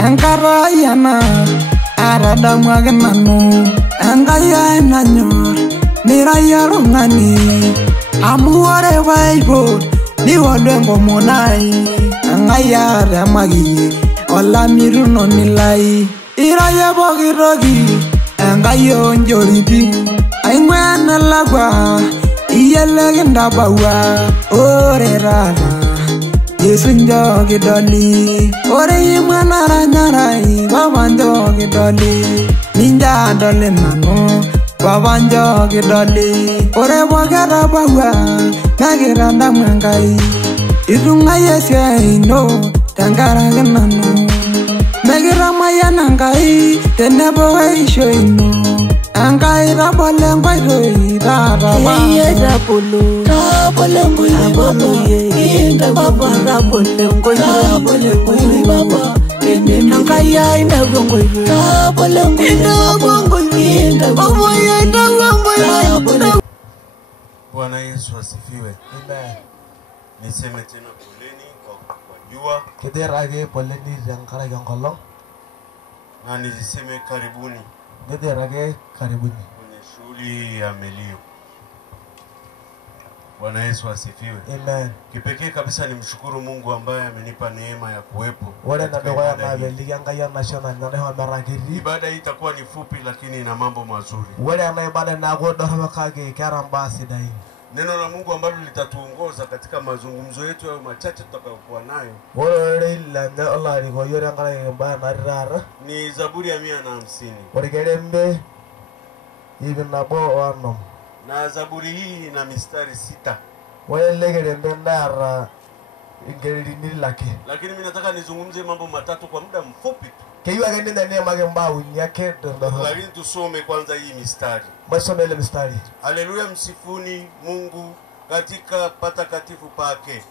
Enkarayana aradamwagenanu engaya nanyor nirayarungani amuore waibo niwolwengo monai engaya remagi olamiruno nilai iraya bogirogi engayo njoriti aingwena lagwa iyelegindabawa orerana Yesu njogi doli ore imwana ranyarai baba njogi doli ninja doli nanu baba njogi doli ore bogera bawa nagiranda mwangai irunga yesya ino tangara nanu megira maya nangai tenebo waisho ino Angai rabole ngoiro iraraba Iye rabolo Rabole ngoiro baba Iye baba rabole ngoiro baba Angai ya ina ngoiro Rabole ngoiro baba ya ina ngoiro Bwana Yesu asifiwe. Amen. Niseme tena poleni kwa jua. Kiderage poleni jankara jankolong. Na niseme karibuni. Kiderage karibuni Kwenye shughuli ya Melio. Bwana Yesu asifiwe. Amen. Kipekee kabisa nimshukuru Mungu ambaye amenipa neema ya kuwepo. Wale na doya na beli yanga national na neho marakiri. Ibada hii itakuwa ni fupi lakini ina mambo mazuri. Wale na ibada na godo kage karambasi dai. Neno la Mungu ambalo litatuongoza katika mazungumzo yetu ya machache tutakayokuwa nayo. Wale la na Allah ri go yore ngara ngba na rara. Ni Zaburi ya 150. Warigerembe ibn nabo anom. Na Zaburi hii ina mistari 6. Wale legerembe ndara ingerini lake. Lakini mimi nataka nizungumze mambo matatu kwa muda mfupi tu. Kiyu agende ndani ya magemba unyake ndo. Lakini tusome kwanza hii mistari. Basome ile mistari. Haleluya, msifuni Mungu katika patakatifu pake.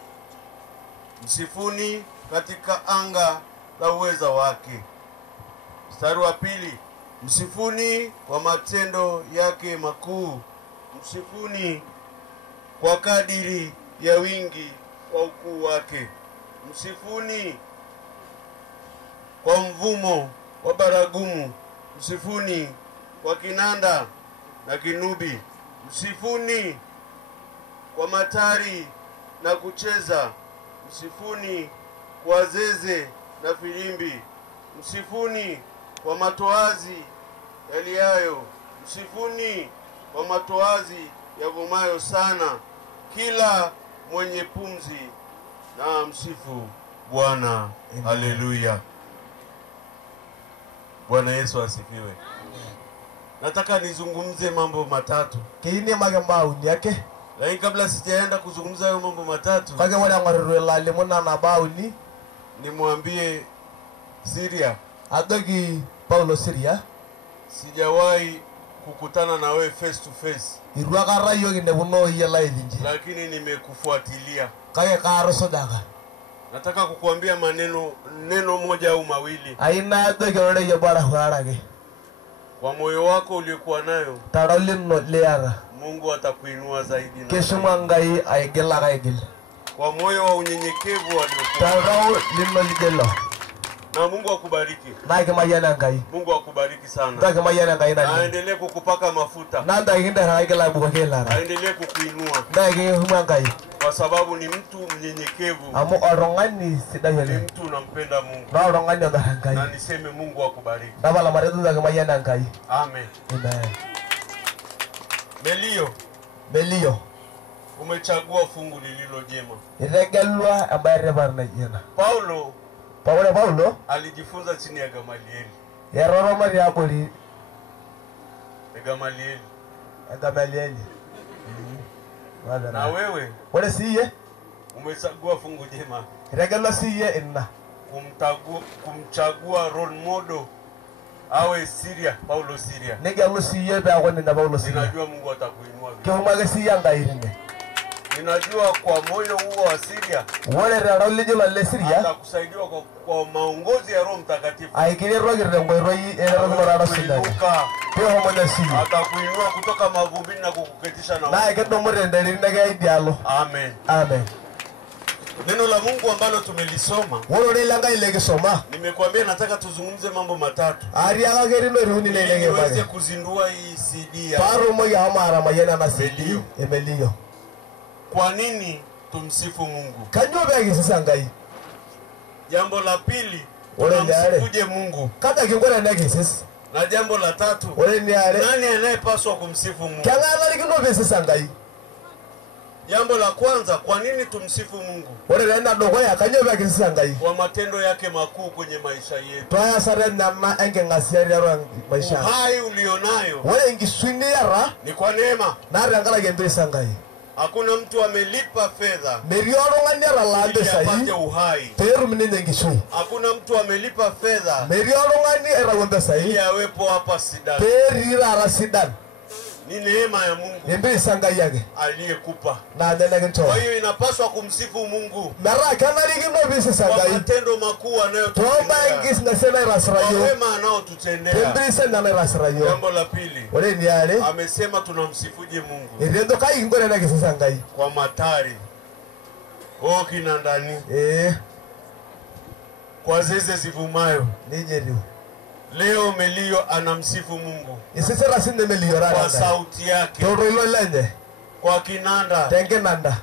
Msifuni katika anga la uweza wake. Mstari wa pili, msifuni kwa matendo yake makuu. Msifuni kwa kadiri ya wingi wa ukuu wake. Msifuni kwa mvumo wa baragumu. Msifuni kwa kinanda na kinubi. Msifuni kwa matari na kucheza. Msifuni kwa zeze na filimbi. Msifuni kwa matoazi yaliayo. Msifuni kwa matoazi yavumayo sana. Kila mwenye pumzi na msifu Bwana. Haleluya. Bwana Yesu asifiwe. Nataka nizungumze mambo matatu. Kiini magemba unyake. Lakini kabla sijaenda kuzungumza hayo mambo matatu, Kage wala ngororo la limona na bauni nimwambie Syria, adogi Paulo Syria sijawahi kukutana na wewe face to face. Irwaka rayo gine buno yela idinji. Lakini nimekufuatilia. Kage karo sodaga. Nataka kukuambia neno moja au mawili. Aina adogi ore yebara huarage. Kwa moyo wako uliokuwa nayo, Tarolino leara. Mungu atakuinua zaidi na Kesuma ngai aigela gaigil. kwa moyo wa unyenyekevu aliokuwa. Tarolino ligelo. Na Mungu akubariki. Nake mayana ngai. Mungu akubariki sana. Nake mayana ngai na. Aendelee kukupaka mafuta. Nanda hinda haigela bugakela. Aendelee kukuinua. Nake huma ngai. Kwa sababu ni mtu mnyenyekevu. Amo orongani sidayele. Ni mtu unampenda Mungu. Na orongani ngai. Na niseme Mungu akubariki. Dabala maredu nake mayana ngai. Amen. Amen. Melio. Umechagua fungu lililo jema. Iregelwa ambaye barna jena. Paulo alijifunza chini ya Gamalieli. Ya roro mari aboli. Gamalieli. Na wewe wale siye umechagua fungu jema. Iregelwa siye inna. Kumchagua role model awe Syria, Paulo Syria. Nigelu siye ba woni na Paulo Syria. Ninajua Mungu atakuinua vizuri. Kiumaga siye ngairine. Ninajua kwa moyo huo wa Syria. Wale raro lijula le Syria. Atakusaidia kwa maongozi ya Roho Mtakatifu. Aikire rogire ngoroi rogiro raro Syria. Pia homo siye. Atakuinua kutoka mavumbini na kukuketisha na. Na kedo mure ndeli ndege idialo. Amen. Amen. Neno la Mungu ambalo tumelisoma. Woro langa ile kisoma. Nimekuambia nataka tuzungumze mambo matatu. Ariaga gerino runi lele niweze kuzindua hii CD ya Paro moja amara mayena na CD Emelio. Kwa nini tumsifu Mungu? Kanyo begi sasa ngai. Jambo la pili, tunamsifuje Mungu. Kata kingora ndege sasa. Na jambo la tatu, nani anayepaswa kumsifu Mungu? Kangana likino besi sasa ngai. Jambo la kwanza, kwa nini tumsifu Mungu? Nenda dogo ya kanyo begi sasa ngai. Kwa matendo yake makuu kwenye maisha yetu. Toya sare na enge ngasiari ya maisha. Uhai ulionayo. Ngiswini yara ni kwa neema. Na rangala gembele sasa ngai. Hakuna mtu amelipa fedha Merioro nganyara lande sai apate uhai. Peru mnene ngishui. Hakuna mtu amelipa fedha Merioro nganyara wembe sai ili awepo hapa Sidan. Perira ra Sidan. Ni neema ya Mungu. Nembe sanga yake aliyekupa. Na ndana kinto. Kwa hiyo inapaswa kumsifu Mungu. Mara kana ligino bisi sanga kwa matendo makuu anayotutendea. Toba ngis na sema rasrayo. Kwa wema anaotutendea. Nembe senda na rasrayo. Jambo la pili. Wale ni yale. Amesema tunamsifuje Mungu. Ndio kai ngore na kisa sanga kwa matari. Kina ndani. Kwa zeze zivumayo. Nijeru. Leo Melio anamsifu Mungu. Isisera sinde Melio rara. Kwa sauti yake. Toro ilo lenye. Kwa kinanda. Tenge nanda.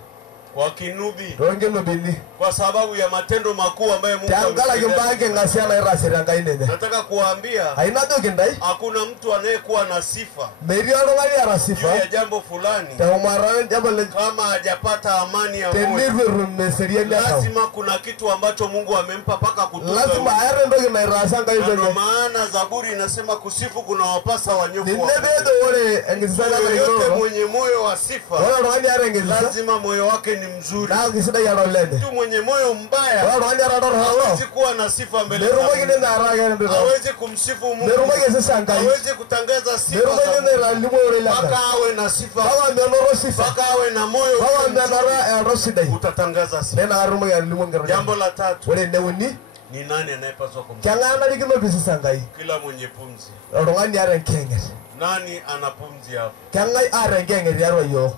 Kwa kinubi. Ronge nubini. Kwa sababu ya matendo makuu ambayo Mungu ametenda. Tangala kimbange ngasiana irasira ngai nene. Nataka kuambia. Haina doki ndai. Hakuna mtu anayekuwa na sifa. Melio ngani ara sifa. Ya jambo fulani. Taumara jambo le. Kama hajapata amani ya moyo. Teniru meseria nyaka. Lazima kuna kitu ambacho Mungu amempa paka kutunza. Lazima ayare ndoki na irasa ngai nene. Ndio maana Zaburi inasema kusifu kuna wapasa wanyofu. Ninebedo wale engizana kwa yote mwenye moyo wa sifa. Wala ngani ara engizana. Lazima moyo wake ni mzuri. Na kisida ya rolende. Mtu mwenye moyo mbaya. Wala ngani ara roho. Hawezi kuwa na sifa mbele za Mungu. Nerumo ngine ara ya ndio. Hawezi kumsifu Mungu. Nerumo ngine sasa ngai. Hawezi kutangaza sifa. Nerumo ngine ra limo rela. Paka awe na sifa. Hawa ndio sifa. Paka awe na moyo. Hawa ndio ra rosidai. Utatangaza sifa. Nena arumo ya limo ngere. Jambo la tatu. Wale neuni. Ni nani anayepaswa kumsifu? Kangana likino bisi sangai. Kila mwenye pumzi. Rongani ara nkenge. Nani ana pumzi hapo? Kangai ara nkenge yaro yo.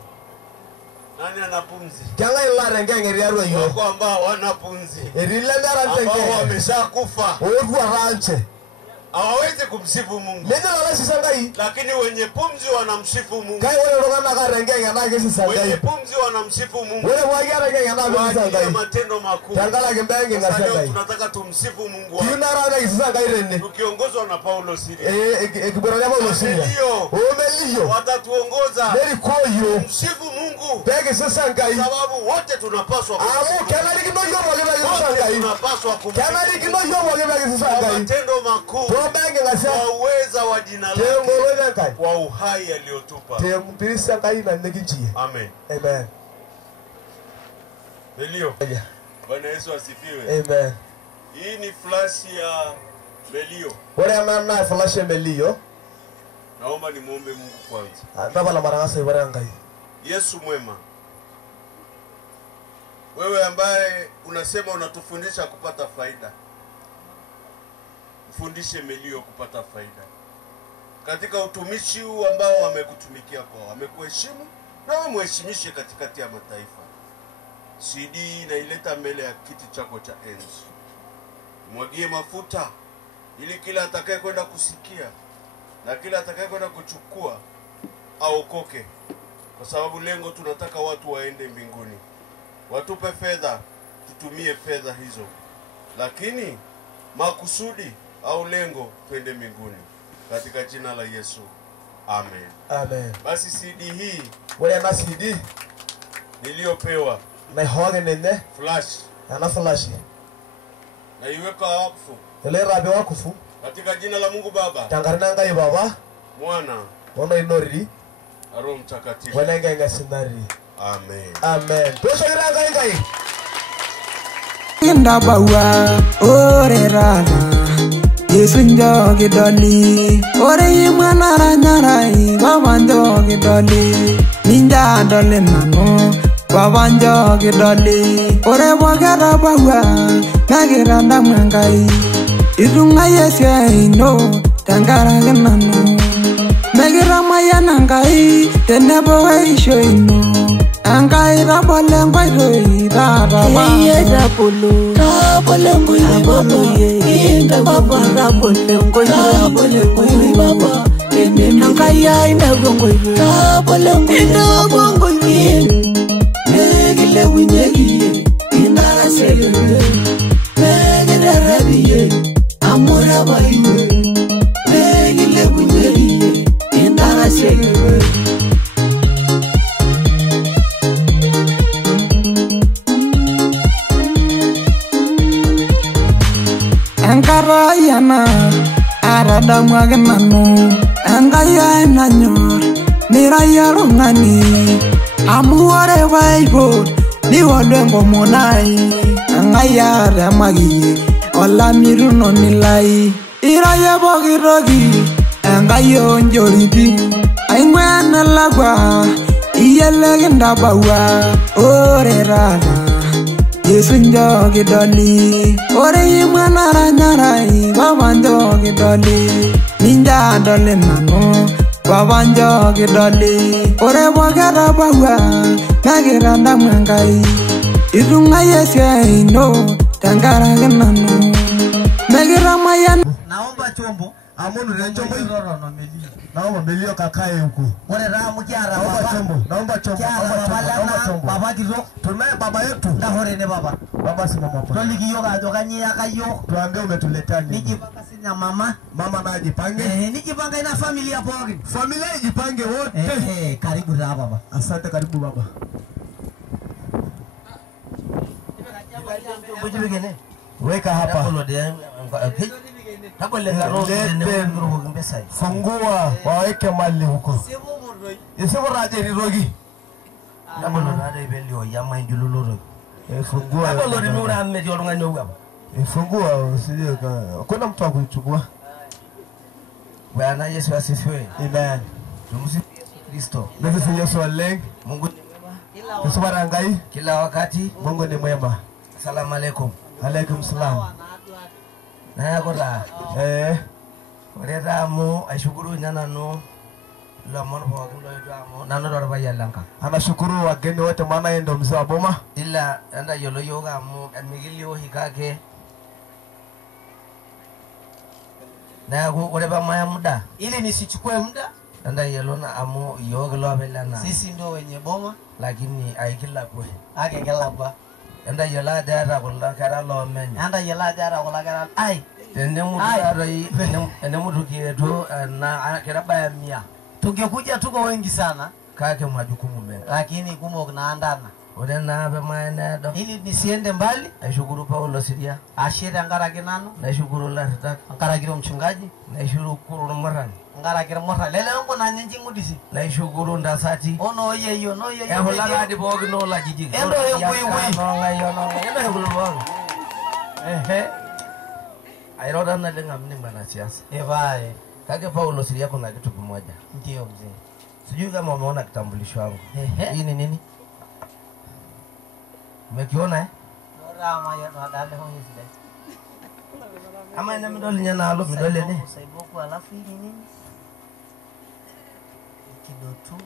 Nani ana pumzi? Kangai la nkenge yaro yo. Wako ambao wana pumzi. Erilanda nkenge. Ambao wameshakufa. Ovu aranche. Hawawezi kumsifu Mungu. Nenda la sisa ngai. Lakini wenye pumzi wanamsifu Mungu. Kai wale rongana ka nkenge na kesi sangai. Wenye pumzi wanamsifu Mungu. Wale wagara nkenge na kesi sangai. Kwa matendo makuu. Tangala kimbenge na sangai. Tunataka tumsifu Mungu. Yunara na kesi sangai rene. Tukiongozwa na Paulo Siria. Ekiboranya Paulo Siria. Omelio. Watatuongoza. Neri koyo. Msifu Mungu. Bege sisa ngai. Sababu wote tunapaswa kumsifu. Amu kanali kino yobo kina kesi sangai. Tunapaswa kumsifu. Kanali kino yobo kina kesi sangai. Matendo makuu. Benge ngasa. Kwa uweza wa jina lake. Tengolo ngai. Kwa uhai aliotupa. Tempirisa ngai na nekinjie. Amen. Amen. Melio. Bwana Yesu asifiwe. Amen. Hii ni flash ya Melio. Wale mama flash ya Melio. Naomba nimuombe Mungu kwanza. Ndaba la marangasa ibara ngai. Yesu mwema. Wewe ambaye unasema unatufundisha kupata faida. Fundishe Melio kupata faida. Katika utumishi huu ambao wamekutumikia kwa wamekuheshimu na wewe muheshimishe katikati ya mataifa. CD naileta mbele ya kiti chako cha enzi. Mwagie mafuta ili kila atakaye kwenda kusikia na kila atakaye kwenda kuchukua aokoke. Kwa sababu lengo tunataka watu waende mbinguni. Watupe fedha, tutumie fedha hizo. Lakini makusudi au lengo twende mbinguni. Katika jina la Yesu. Amen. Amen. Basi CD hii. Wale na CD niliyopewa. Na hoge nene. Flash. Ana flash. Na iweka wakfu. Ile rabe wakfu. Katika jina la Mungu Baba. Tangarina ngai Baba. Mwana. Wana inori. Roho Mtakatifu. Wana ngai sinari. Amen. Amen. Tosha ngai ngai. Inda bawa orerana. Yesu njogi doli. Ore yimana ranyarai. Baba njogi doli. Ninja doli nano. Baba njogi doli. Ore bogera bawa. Nagiranda mwangai. Irunga Yesu ino. Tangara genano. Megira maya nangai. Tenebo weisho ino. Enkai tabole nkoitoi taata tabolo tabolo papa tabole nkoitoi papa Enkai ai ndago nkoitoi tabole nkoitoi megile winyegi indara segele megile rabiye amora bayiwe megile winyegi indara segele Enkara yana aradamu ake nanu Enkai ai nanyor niraya oltung'ani amu ore paipot niwolu enkomonai Enkai atemaki olamirunoni lai iraya pooki toki Enkai onjoriti aing'ua enelakwa iyie lekintabaua ore taata Yesu njoo kidoli ore imwe naranyarai papa njoo kidoli ninja adoli nanu papa njoo kidoli ore pooki etabaua nekitandamu Enkai itung'ayie esiai ino tenkaraki nanu mekitamayian. Naomba chombo amonu na chombo naomba melio kakae huko. Ore ramu kiara naomba chombo baba kizo tunaye baba yetu ndahore ne baba simama hapo toliki yoga ajokanye akayo tuambie umetuletea nini nijipanga sinya mama na ajipange nijipanga ina familia poki familia ijipange wote karibu za baba asante karibu baba weka hapa fungua waweke mali huko isiporaje rirogi fungua usije kuna mtu wa kuchukua. Bwana Yesu asifiwe. Amen. Tumsifu Kristo. Yesu Yesu aleng. Mungu ni mwema. Yesu barangai kila wakati. Mungu ni mwema. Asalamu alaykum. Alaykum salam. Na kota oreta mu ashukuru nyana no la mon ho ndo amo nano ndo ba yalanka anashukuru wageni wote maana yeye ndo mzee wa boma ila anda yolo yoga mu amigilio hikake na ore ba maya muda ili nisichukue muda anda yelo na amu yoga lo belana sisi ndo wenye boma lakini aikila kwe ake kila kwa anda yela dara kulla kara lo men anda yela dara kulla kara ai Enemu kietu na kiraba ya mia. Tungekuja tuko wengi sana kake majukumu mengi. Lakini kumo kunaandana. Ode na be maeneo. Ili nisiende mbali. Nashukuru Paulo Siria. Ashira ngaraki nano. Nashukuru Larita. Ngaraki mchungaji. Nashukuru Morani. Ngaraki Morani. Lele ngo na nyingi ngudisi. Nashukuru Ndasati. Ono yeyo no yeyo. Ehola di bogi no la jiji. Endo yengui. Endo yengui bogi. Airoda na lenga mnimba na siasa. Evae. Kage Paulo Siria kuna kitu kimoja. Ndio mzee. Sijui kama umeona kitambulisho wangu. Hii ni nini? Umekiona Ora maya nadale hoye sile. Ama ina midoli nyana alo midoli ni. Saiboku alafu hii nini? Kidotu.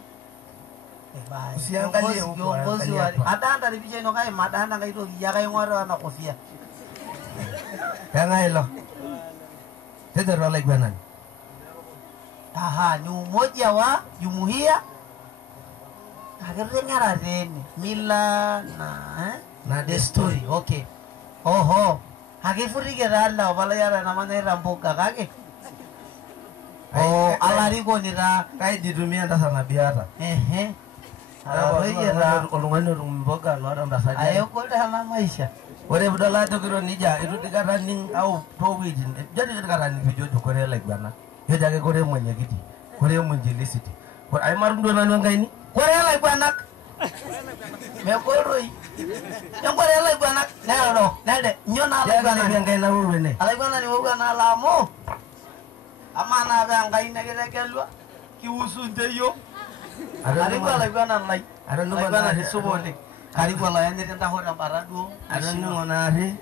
Evae. Usiangalie huko. Adanda lipicha ino kai madanda ngaito yaka ingwara na kofia. Kanga hilo. Tete rola igwanani. Aha, ni umoja wa jumuiya. Kagerengara zeni mila na desturi. Okay. Oho. Hakifurike dala wala yara na manera mboga kage. Oh, alariko nira kai ditumia ndasa na biara. Ara olungano mboga lora ndasa. Ayo kolda na maisha. Ore budala to kiro nija itu dikarani au towiji jadi dikarani video to kore like bana yo jage kore mwenye kiti kore munjilisiti kore ay marundo nanu ngaini kore like bana me koroi yo kore like bana nalo nade nyona like bana ngaina wene like bana ni woga na lamo amana ba ngaina kile kelwa kiusu ndeyo ari kwa like bana like ara no bana hisubole karibu ala yende tenda hora baradu ananu ngonari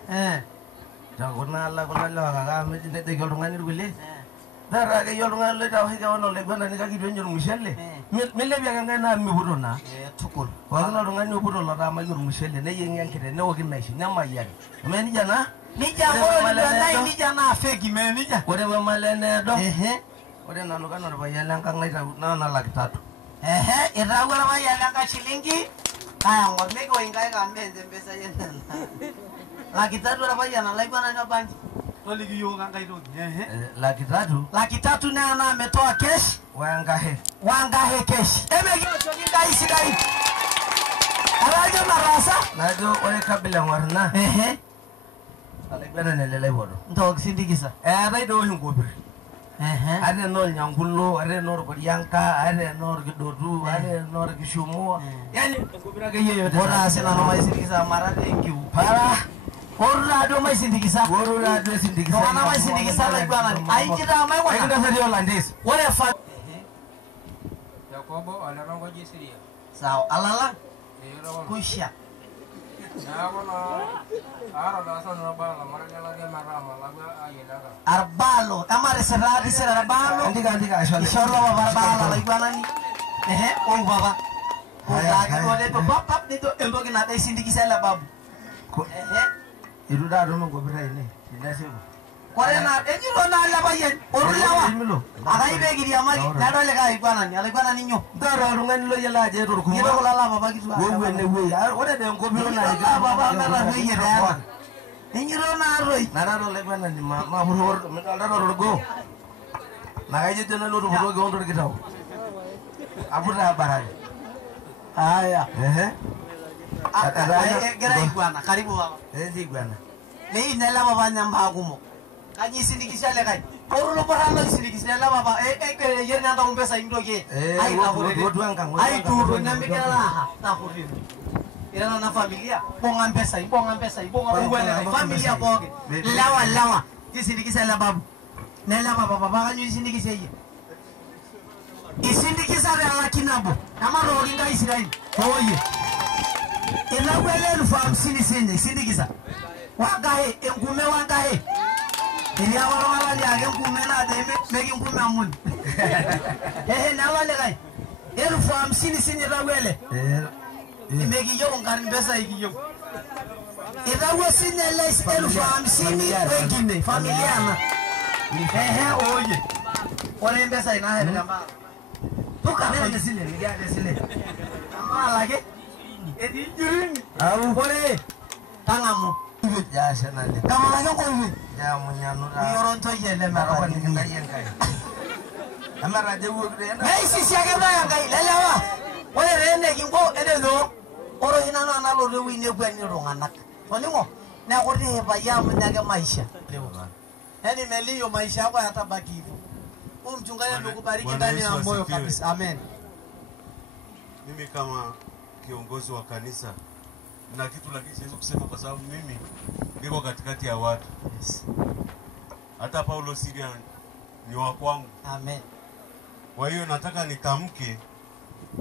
takuna ala kula kaka meti tete kolungani rugule Dara ke yolo ngal le taw hega wono le gona ni ka gido njur mushelle. Mille bi ga ngana mi budo na. Tukul. Wa na do ngani budo la ta ma njur mushelle ne yen yankire ne wokin na shi nyama yari. Me ni jana? Ni jana ko le ni jana feki me ni jana. Ore ma le ne do. Ore na no kana ro ya lang kang lai na na laki tatu. Ira gora ma ya lang ka shilingi. Aya ngor me ko ingai ka mbenze pesa yenda. Laki tatu ra ba ya na lai bana na banji. Lagi yo ngai do. Laki tatu na ametoa cash. Wangahe cash. Emegi choki dai sidai. Arajo marasa. Najo ore kabila warna. Alibana nelele bodo. Ndo kisindikisa. Rai do hingobe. Are no nyangullo, are no bodiyanka, are no gidodu, are no gishumo. Yani ngobira ga yeyo. Bora sena no mai sindikisa marade ngiu. Para Orla do mai sindikisa. Orla do sindikisa. Wana mai sindikisa la bwana. Ainjira mai wana. Ainda sari Holandese. Wale fa. Yakobo alarongo jisiria. Sawa. Alala. Kusha. Arbalo. Amare seradi serabalo. Ndiga ashwale. Inshallah barbala la bwana ni. Oh baba. Lagi kode to pap nito embo kina dai sindikisa la babu. Itu dah ada nunggu berai ni, tidak sih. Korang nak, ini lo nak apa ye? Orang lawa. Agai begi dia magi, nak ada lagi iguanan ni nyo. Dah orang kan lo jalan aja tu. Ini lo lala bapa gitu. Wei ni wei, orang ada yang kopi orang ni. Bapa nak wei ye dah. Ini lo nak roi. Nak ada lagi iguanan ni, mak berhor, ada orang go. Nak aja tu nak lo berhor go orang kita. Apa dah barang? Ayah. Gara iguana, karibu baba. Iguana. Nei nela baba nyamba gumo. Kanyi sindikisha le kai. Orulo paralo sindikisha la baba. Yer nanda umpesa indoke. Ai tu nyambika la. Ta huri. Ira na familia. Bonga mpesa, familia boge. Lawa. Sindikisha la baba. Nela baba kanyi sindikisha ye. Isindikisha la kinabo. Amaro ringa Israeli. Oye. Ila wele lufa sindikisa. Wangahe engume wangahe. Ili awara ya engume na de megi engume amun. Na wale kai. Elufa sindikisa wele. Megi yo ngari pesa iki yo. Ila wesine les elufa wengine familiana. Oye. Ole pesa ina hele kama. Tukana ni sile, ni sile. Lagi. Aku boleh tangamu. Ya sana ni. Kamu lagi kau ini. Ya menyanu. Orang tu je le merah ni kita yang kaya. Amar aja buat dia. Hei si siapa yang kaya? Lelewa. Boleh rene kingko ada lo. Orang ini anak lo dewi ni bukan ni orang anak. Boleh mo? Nak orang ni bayar menjaga maisha. Ini melio maisha apa hata bagi. Mchungaji amekubariki ndani ya moyo kabisa. Amen. Mimi kama kiongozi wa kanisa na kitu lakini siwezi kusema kwa sababu mimi niko katikati ya watu. Yes. Hata Paulo Siria ni wa kwangu. Amen. Kwa hiyo nataka nitamke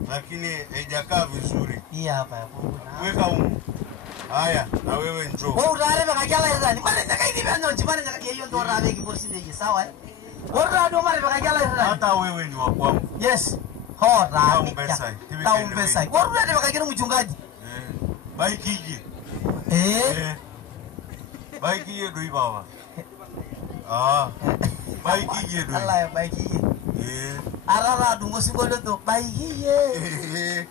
lakini haijakaa vizuri. Hii hapa ya Mungu na. Weka haya na wewe njoo. Wewe unare bakajala hizo. Mara nyaka hivi bana chimana nyaka hiyo ndo rabe kibosi nje sawa eh. Wewe ndo mara bakajala hizo. Hata wewe ni wa kwangu. Yes. Taumpesai. Waru nade bakakira mchungaji. Baikije. Baikije doi baba. Baikije doi. Allah ya baikije. Arara dungo singolo to baikije.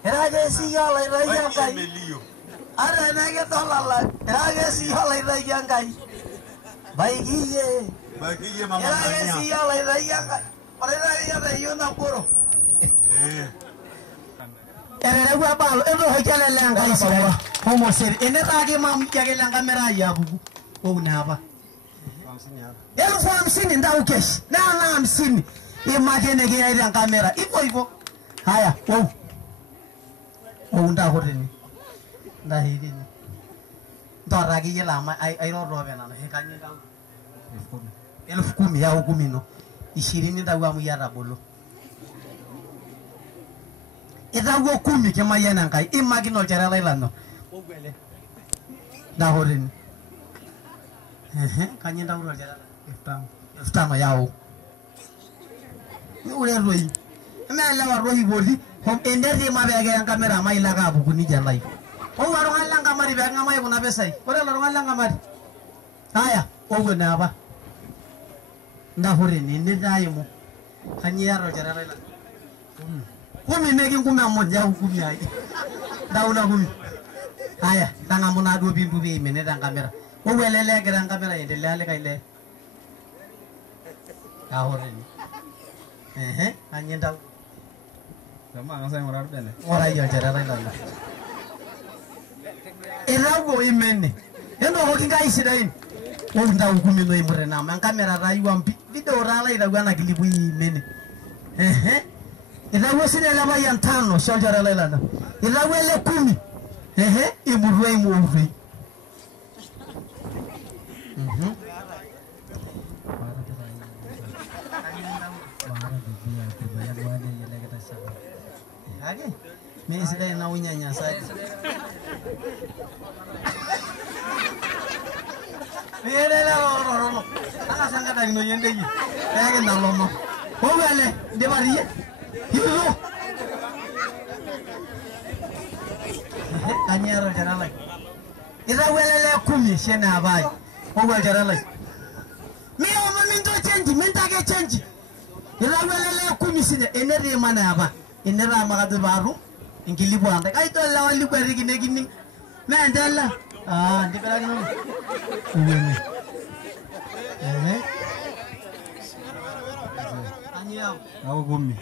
Eraje si yola iraja kai. Ara nage to lala. Eraje si yola iraja kai. Baikije. Baikije mama. Eraje si yola iraja kai. Para iraja yo na poro. Ere gua balo endo hekele langa isira homo ser ene rage mam jage langa mera ya bubu o naba elo fo amsini ndau kesh na amsini imagine ge ida kamera ipo haya nda hoteni nda hidini ndo rage ye lama ai ro robe na he kanye ndau 10,000 ya 10 no 20 ndau amu ya rabolo ida go 10 ke mayana kai imagine no jara lailano ogwele da horini kanye ndau ro jara iftama yao ure roi melewa roi bodi enderi mabege yang kamera mai laga buku ni jalai o waro ngalang kamari be ngamai kuna besai ore laro ngalang kamari aya ogo na ba nda hore ni ndayimu kanyaro jarara la kumi megi ngumi amoja ukumi ai dauna kumi aya tanga muna do bindu be mene dan kamera o welele gran kamera ende lale kaile ahore ni anyenda sama ngasai ngorar bene ora yo jarara la erago imene endo hokinga isidain onda ukumi no imure na man kamera raiwa video rala ida gwana kilibu imene ida wosine la bayan tano shojara la lana ida wele 10 imurwe imurwe Age, mimi sida na unyanya sasa. Mira oro. Anga sanga dai no yende yi. Age na lomo. Ho wele de bariye. Hizo. Anyaro jarala. Ida wele le 10 shena bai. Ho wele jarala. Mi o min to change, min ta ke change. Ida wele le 10 sine enere mana aba. Inera magadu baru ingilibu ande kai to la wali kweri gini mendela ndikara no uwene anyao aku kumi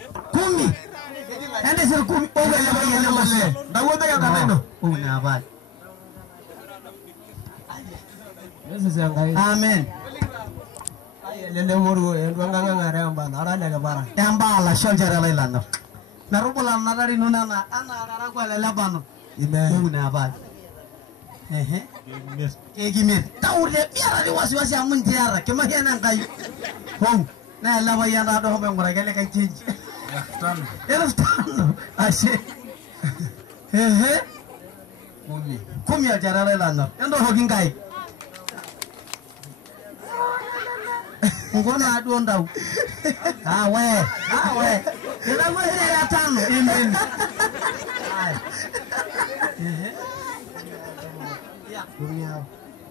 ende sir kumi oga ya bayana mase dawo daga kaneno una ba Yesus yang kai amen lele moru endwanga ngare amba nara daga bara amba la shojara lailano narupola nadari nunana ana arara kwa lelabano una ba egimir tawde biara di wasi amun tiara kema hena kai ho na laba yana do hobe ngora gele kai change elftan ashe kumi ajara lelano endo hokin kai ngona adu ndau awe ila mwele ya tano amen dunia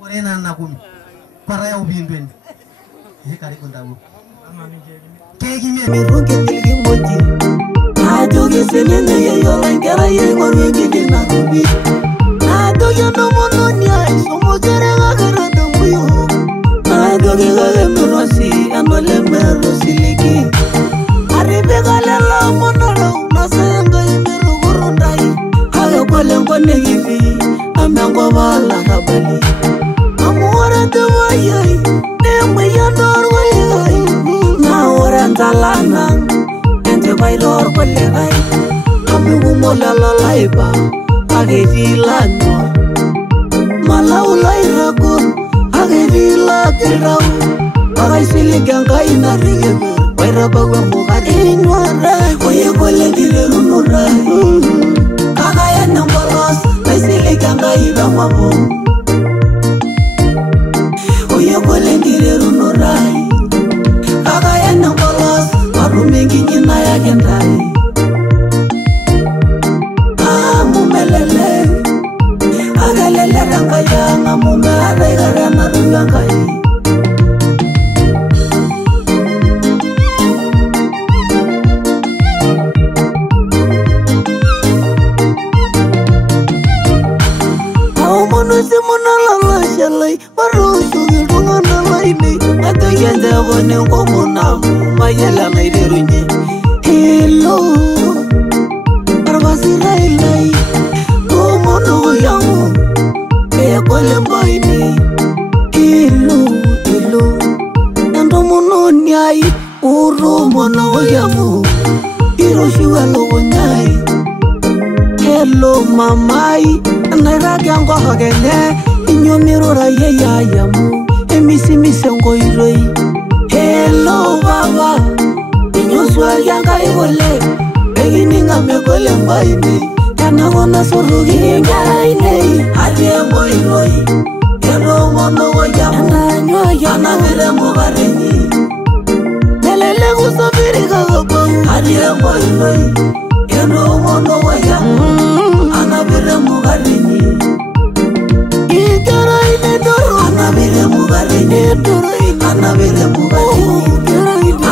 korena na kumi para ya ubindweni karibu ndau kegi Mirungi tilgi moji Ajogi senene ye yola ngera ye ngorwegi dina kubi Ajogi no mononi ay Somo seranga gara dumbuyo Ajogi gage mirosi Anole merosi ligi Aribe gale la monoro Nasenga imiru gurundai Haga kwale ngone hivi Amengo bala rabali Amuore tewaiyai Nemwe yandor waligai Talana ente bailor kwelegai amigu mola laiba agedi lanyo malau lairagun agedi lakirau bagai siliganga inarige wairaba wemugari inwara oye kole direrunura kagaya nambolos siliganga ibamabu oye kole direrunura kagaya nambolos marumengi nyina ya gendai amumelele agalele rangaya ngamume araigara narulangai aumanusi munalala shalai marushu gilungana laini atayende bone ngomunamu mayela nairerunye hello arbasirailai ngomono yangu ekole mbaini hello nandomono nyai urumono yangu iroshiwelo nyai hello mamai nairagango hagene inyomirora yeyayamu emisimise ngoiroi hello baba inyoswa yanga igole begininga megole mbaini kana gona sorugi ngaine ariembo iroi ero mono goyamu ana vire mubarenyi melele gusafiri kago Adire boy eno mono waya anabire mugarini ikara ine doro anabire mugarini doro anabire mugarini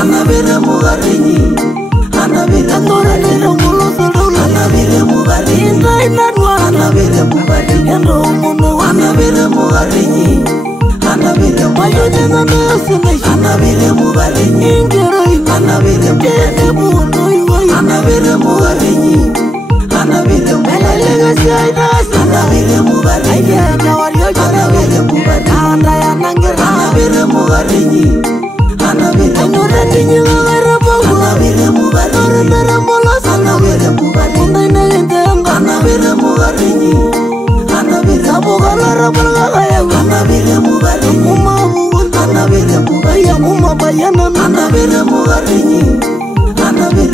anabire mugarini anabire mugarini anabire mugarini anabire mugarini eno mono anabire mugarini anabire mugarini anabire mugarini anabire mugarini anabire mugarini anabire mugarini anabire mugarini anabire mugarini anabire mugarini anabire mugarini anabire mugarini anabire mugarini anabire mugarini anabire anabire mugarini anabire mugarini anabire mugarini anabire